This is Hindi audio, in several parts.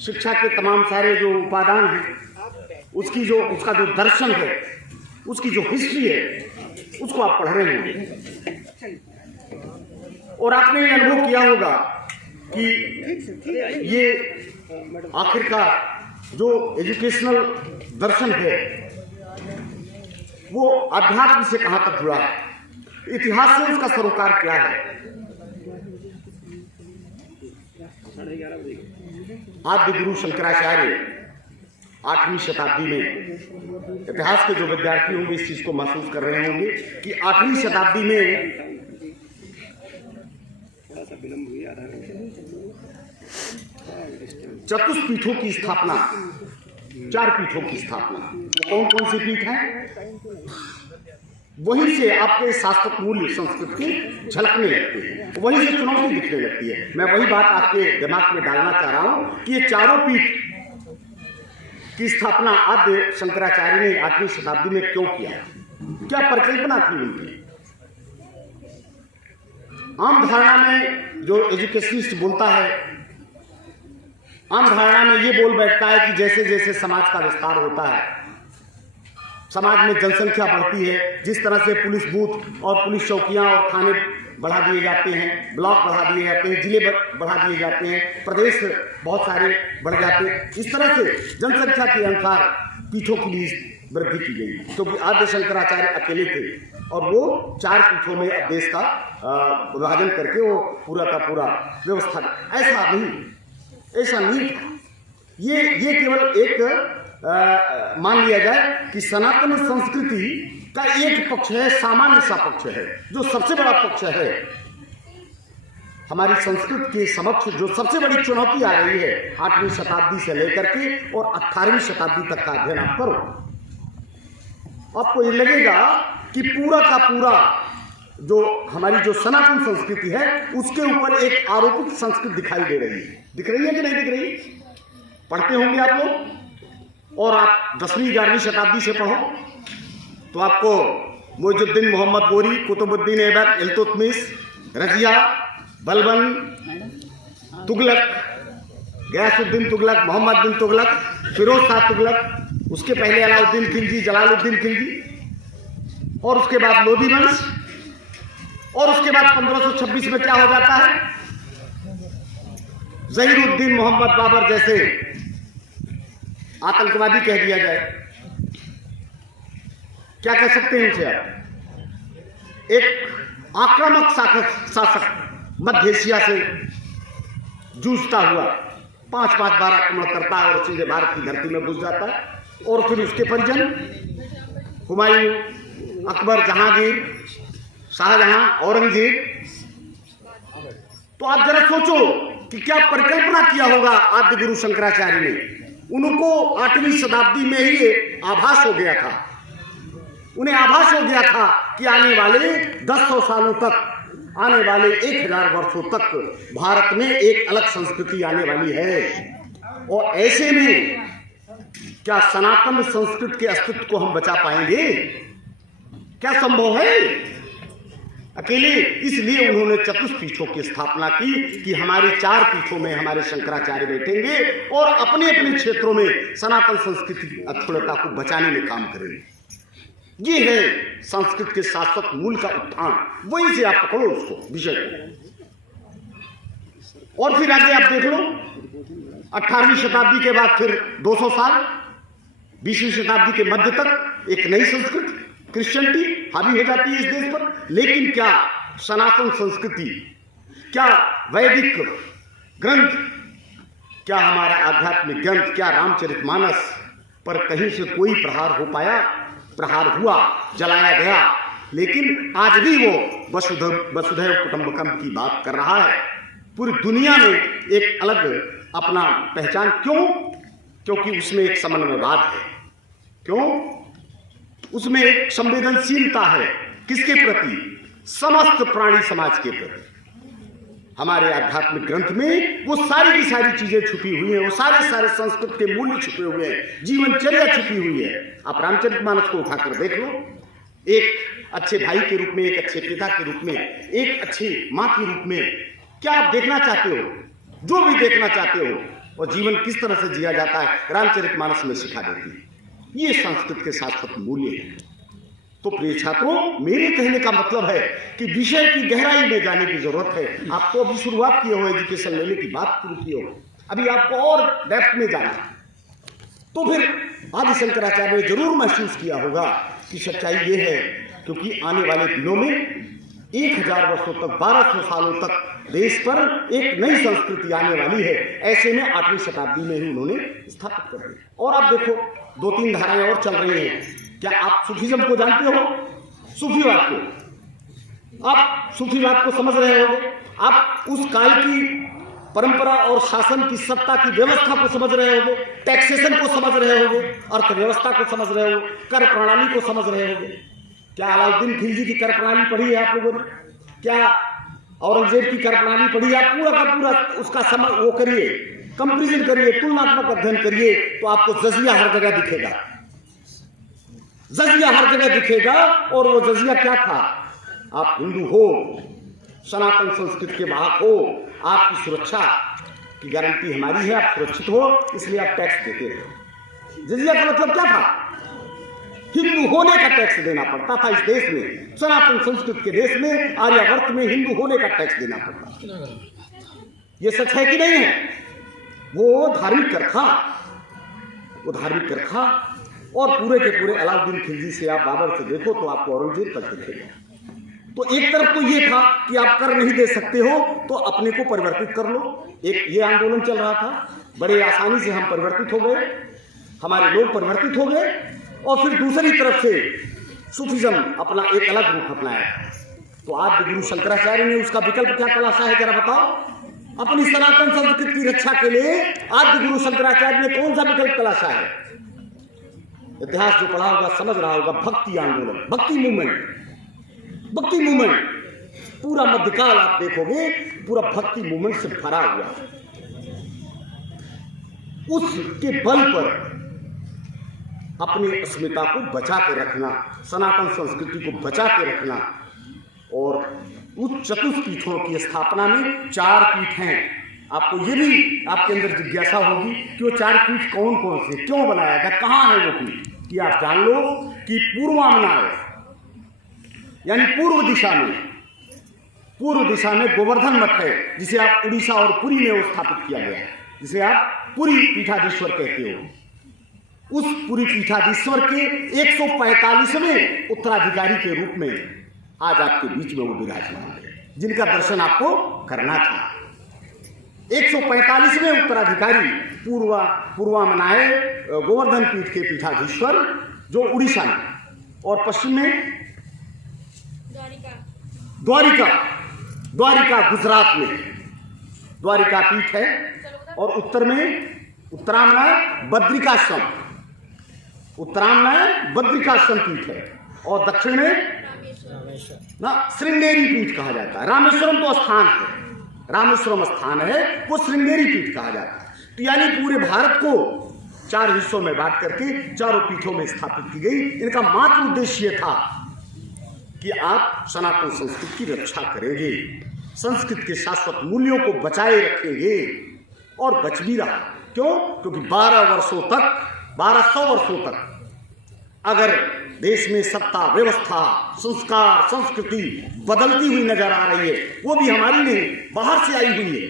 शिक्षा के तमाम सारे जो उपादान हैं, उसका जो दर्शन है, उसकी जो हिस्ट्री है, उसको आप पढ़ रहे होंगे और आपने ये अनुभव किया होगा कि ये आखिरकार जो एजुकेशनल दर्शन है वो अध्यात्म से कहां तक जुड़ा है, इतिहास से उसका सरोकार क्या है। आद्य गुरु शंकराचार्य 8वीं शताब्दी में, इतिहास के जो विद्यार्थी होंगे इस चीज को महसूस कर रहे होंगे कि 8वीं शताब्दी में चतुष्पीठों की स्थापना, 4 पीठों की स्थापना। कौन कौन सी पीठ है? वहीं से आपके शास्त्र मूल्य संस्कृति झलकने लगती है, वहीं से चुनौती दिखने लगती है। मैं वही बात आपके दिमाग में डालना चाह रहा हूं कि ये चारों पीठ की स्थापना आद्य शंकराचार्य ने 8वीं शताब्दी में क्यों किया, क्या परिकल्पना थी उनकी। आम धारणा में जो एजुकेशनिस्ट बोलता है, आम धारणा में ये बोल बैठता है कि जैसे जैसे समाज का विस्तार होता है, समाज में जनसंख्या बढ़ती है, जिस तरह से पुलिस बूथ और पुलिस चौकियां और थाने बढ़ा दिए जाते हैं, ब्लॉक बढ़ा दिए जाते हैं, जिले बढ़ा दिए जाते हैं, प्रदेश बहुत सारे बढ़ जाते हैं, इस तरह से जनसंख्या के अनुसार पीठों की भी वृद्धि की गई। क्योंकि आद्य शंकराचार्य अकेले थे और वो 4 पीठों में अब देश का विभाजन करके वो पूरा का पूरा व्यवस्था, ऐसा नहीं था। ये केवल एक मान लिया जाए कि सनातन संस्कृति का एक पक्ष है, सामान्य सा पक्ष है, जो सबसे बड़ा पक्ष है। हमारी संस्कृति के समक्ष जो सबसे बड़ी चुनौती आ रही है 8वीं शताब्दी से लेकर के और 18वीं शताब्दी तक का अध्ययन आप करो, आपको ये लगेगा कि पूरा का पूरा जो हमारी जो सनातन संस्कृति है उसके ऊपर एक आरोपित संस्कृति दिखाई दे रही है। दिख रही है कि नहीं दिख रही? पढ़ते होंगे आप लोग, और आप 10वीं 11वीं शताब्दी से पढ़ो तो आपको मुइजुद्दीन मोहम्मद गोरी, कुतुबुद्दीन ऐबक, इल्तुतमिश, रजिया, बलबन, तुगलक, गयासुद्दीन तुगलक, मोहम्मद बिन तुगलक, फिरोज शाह तुगलक, उसके पहले अलाउद्दीन खिलजी, जलालुद्दीन खिलजी, और उसके बाद लोधी वंश, और उसके बाद 1526 में क्या हो जाता है, जहीरुद्दीन मोहम्मद बाबर जैसे आतंकवादी कह दिया जाए, क्या कह सकते हैं उसे आप, एक आक्रामक शासक मध्य एशिया से जूझता हुआ 5-5 बार आक्रमण करता है और सीधे भारत की धरती में घुस जाता है। और फिर उसके परिजन हुमायूं, अकबर, जहांगीर, शाहजहां, औरंगजेब। तो आप जरा सोचो कि क्या परिकल्पना किया होगा आद्य गुरु शंकराचार्य ने। उनको 8वीं शताब्दी में ही आभास हो गया था, उन्हें आभास हो गया था कि आने वाले 1000 सालों तक, आने वाले 1000 वर्षों तक भारत में एक अलग संस्कृति आने वाली है। और ऐसे में क्या सनातन संस्कृति के अस्तित्व को हम बचा पाएंगे? क्या संभव है अकेले? इसलिए उन्होंने चतुष्पीठों की स्थापना की कि हमारी 4 पीठों में हमारे शंकराचार्य बैठेंगे और अपने अपने क्षेत्रों में सनातन संस्कृति की अखंडता को बचाने में काम करेंगे। ये है संस्कृत के शाश्वत मूल का उत्थान। वहीं से आप पकड़ो उसको विषय को, और फिर आगे आप देख लो 18वीं शताब्दी के बाद फिर 200 साल, 20वीं शताब्दी के मध्य तक एक नई संस्कृति क्रिश्चियनिटी हावी हो जाती है इस देश पर। लेकिन क्या सनातन संस्कृति, क्या वैदिक ग्रंथ, क्या हमारा आध्यात्मिक ग्रंथ, क्या रामचरितमानस पर कहीं से कोई प्रहार हो पाया? प्रहार हुआ, जलाया गया, लेकिन आज भी वो वसुधैव कुटुंबकम की बात कर रहा है। पूरी दुनिया में एक अलग अपना पहचान। क्यों? क्योंकि उसमें एक समन्वयवाद है। क्यों? उसमें एक संवेदनशीलता है। किसके प्रति? समस्त प्राणी समाज के प्रति। हमारे आध्यात्मिक ग्रंथ में वो सारी की सारी चीजें छुपी हुई हैं, वो सारे संस्कृत के मूल्य छुपे हुए हैं, जीवनचर्या छुपी हुई है। आप रामचरितमानस को उठाकर देख लो, एक अच्छे भाई के रूप में, एक अच्छे पिता के रूप में, एक अच्छी मां के रूप में क्या आप देखना चाहते हो? जो भी देखना चाहते हो और जीवन किस तरह से जिया जाता है रामचरितमानस में सिखा देती है। ये संस्कृत के शाश्वत मूल्य है। तो प्रिय छात्रों, मेरे कहने का मतलब है कि विषय की गहराई में जाने की जरूरत है। आप तो अभी शुरुआत किए हो, एजुकेशन लेने की बात शुरू की हो, अभी आपको और डेप्थ में जाना। तो फिर आदि शंकराचार्य ने जरूर महसूस किया होगा कि सच्चाई ये है, क्योंकि आने वाले दिनों में 1000 वर्षों तक, 1200 सालों तक देश पर एक नई संस्कृति आने वाली है। ऐसे में 8वीं शताब्दी में ही उन्होंने स्थापित कर दिया। और आप देखो 2-3 धाराएं और चल रही हैं। क्या आप सूफीज्म को जानते हो? सूफीवाद को आप सूफीवाद को समझ रहे होगे। आप उस काल की परंपरा और शासन की सत्ता की व्यवस्था को समझ रहे होगे, टैक्सेशन को समझ रहे होगे, अर्थव्यवस्था को समझ रहे हो, कर प्रणाली को समझ रहे होगे। क्या अलाउद्दीन खिलजी की कर प्रणाली पढ़ी है आप लोगों ने? क्या औरंगजेब की कर प्रणाली पढ़ी है? आप पूरा का पूरा उसका समझ वो करिए, कंपेरिजन करिए, तुलनात्मक अध्ययन करिए, तो आपको जजिया हर जगह दिखेगा। जजिया हर जगह दिखेगा। और वो जजिया क्या था? आप हिंदू हो, सनातन संस्कृति के वाहक हो, आपकी सुरक्षा की गारंटी हमारी है, आप सुरक्षित हो, इसलिए आप टैक्स देते हो। जजिया का मतलब क्या था? हिंदू होने का टैक्स देना पड़ता था इस देश में, सनातन संस्कृति के देश में, आर्यावर्त में हिंदू होने का टैक्स देना पड़ता। ये सच है कि नहीं है? वो धार्मिक कर था, वो धार्मिक कर था। और पूरे के पूरे अलाउद्दीन खिलजी से आप बाबर से देखो तो आपको औरंगजेब तक दिखेगा। तो एक तरफ तो ये था कि आप कर नहीं दे सकते हो तो अपने को परिवर्तित कर लो। एक ये आंदोलन चल रहा था, बड़े आसानी से हम परिवर्तित हो गए, हमारे लोग परिवर्तित हो गए। और फिर दूसरी तरफ से सूफीज्म अपना एक अलग रूप अपनाया। तो आज गुरु शंकराचार्य ने उसका विकल्प क्या तलाशा है, जरा बताओ। अपनी सनातन संस्कृति की रक्षा के लिए आज गुरु शंकराचार्य ने कौन सा विकल्प तलाशा है? इतिहास जो पढ़ा होगा समझ रहा होगा, भक्ति आंदोलन, भक्ति मूवमेंट। भक्ति मूवमेंट पूरा मध्यकाल आप देखोगे पूरा भक्ति मूवमेंट से भरा हुआ। उसके बल पर अपनी अस्मिता को बचा के रखना, सनातन संस्कृति को बचा के रखना। और उस चतुष्पीठों की स्थापना में 4 पीठ हैं। आपको ये भी आपके अंदर जिज्ञासा होगी कि वो 4 पीठ कौन कौन से, क्यों बनाया गया, कहाँ है वो पीठ। कि आप जान लो कि पूर्वामनाय यानी पूर्व दिशा में गोवर्धन मठ है, जिसे आप उड़ीसा और पुरी में स्थापित किया गया है, जिसे आप पुरी पीठाधीश्वर कहते हो। उस पुरी पीठाधीश्वर के 145वें उत्तराधिकारी के रूप में आज आपके बीच में वो विराजमान है, जिनका दर्शन आपको करना था। 145वें उत्तराधिकारी पूर्वामनाय गोवर्धन पीठ के पीठाधीश्वर, जो उड़ीसा में, और पश्चिम में द्वारिका गुजरात में द्वारिका पीठ है। और उत्तर में उत्तरामनाय बद्रिकाश्रम पीठ है। और दक्षिण में ना श्रृंगेरी पीठ कहा जाता है। रामेश्वरम तो स्थान है, रामेश्वरम स्थान है, वो श्रृंगेरी पीठ कहा जाता है। तो यानी पूरे भारत को 4 हिस्सों में बांट करके 4 पीठों में स्थापित की गई। इनका मात्र उद्देश्य था कि आप सनातन संस्कृति की रक्षा करेंगे, संस्कृत के शाश्वत मूल्यों को बचाए रखेंगे। और बच भी रहा। क्यों? क्योंकि 1200 वर्षों तक अगर देश में सत्ता, व्यवस्था, संस्कार, संस्कृति बदलती हुई नजर आ रही है, वो भी हमारी नहीं, बाहर से आई हुई है।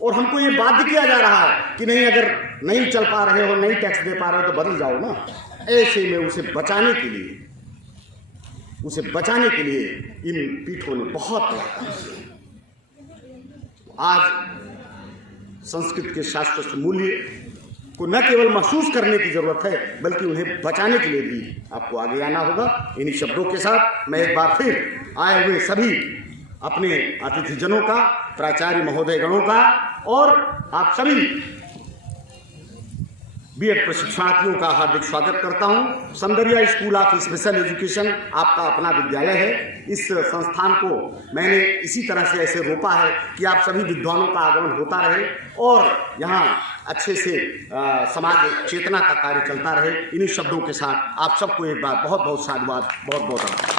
और हमको ये बाध्य किया जा रहा है कि नहीं, अगर नहीं चल पा रहे हो, नहीं टैक्स दे पा रहे हो तो बदल जाओ ना। ऐसे में उसे बचाने के लिए इन पीठों ने बहुत बड़ा काम किया। आज संस्कृत के शाश्वत मूल्य को न केवल महसूस करने की जरूरत है, बल्कि उन्हें बचाने के लिए भी आपको आगे आना होगा। इन्हीं शब्दों के साथ मैं एक बार फिर आए हुए सभी अपने अतिथिजनों का, प्राचार्य महोदय गणों का और आप सभी बीएड प्रशिक्षणार्थियों का हार्दिक स्वागत करता हूं। Soundarya school of special education आपका अपना विद्यालय है। इस संस्थान को मैंने इसी तरह से ऐसे रोपा है कि आप सभी विद्वानों का आगमन होता रहे और यहाँ अच्छे से समाज चेतना का कार्य चलता रहे। इन्हीं शब्दों के साथ आप सबको एक बार बहुत बहुत साधुवाद, बहुत बहुत धन्यवाद।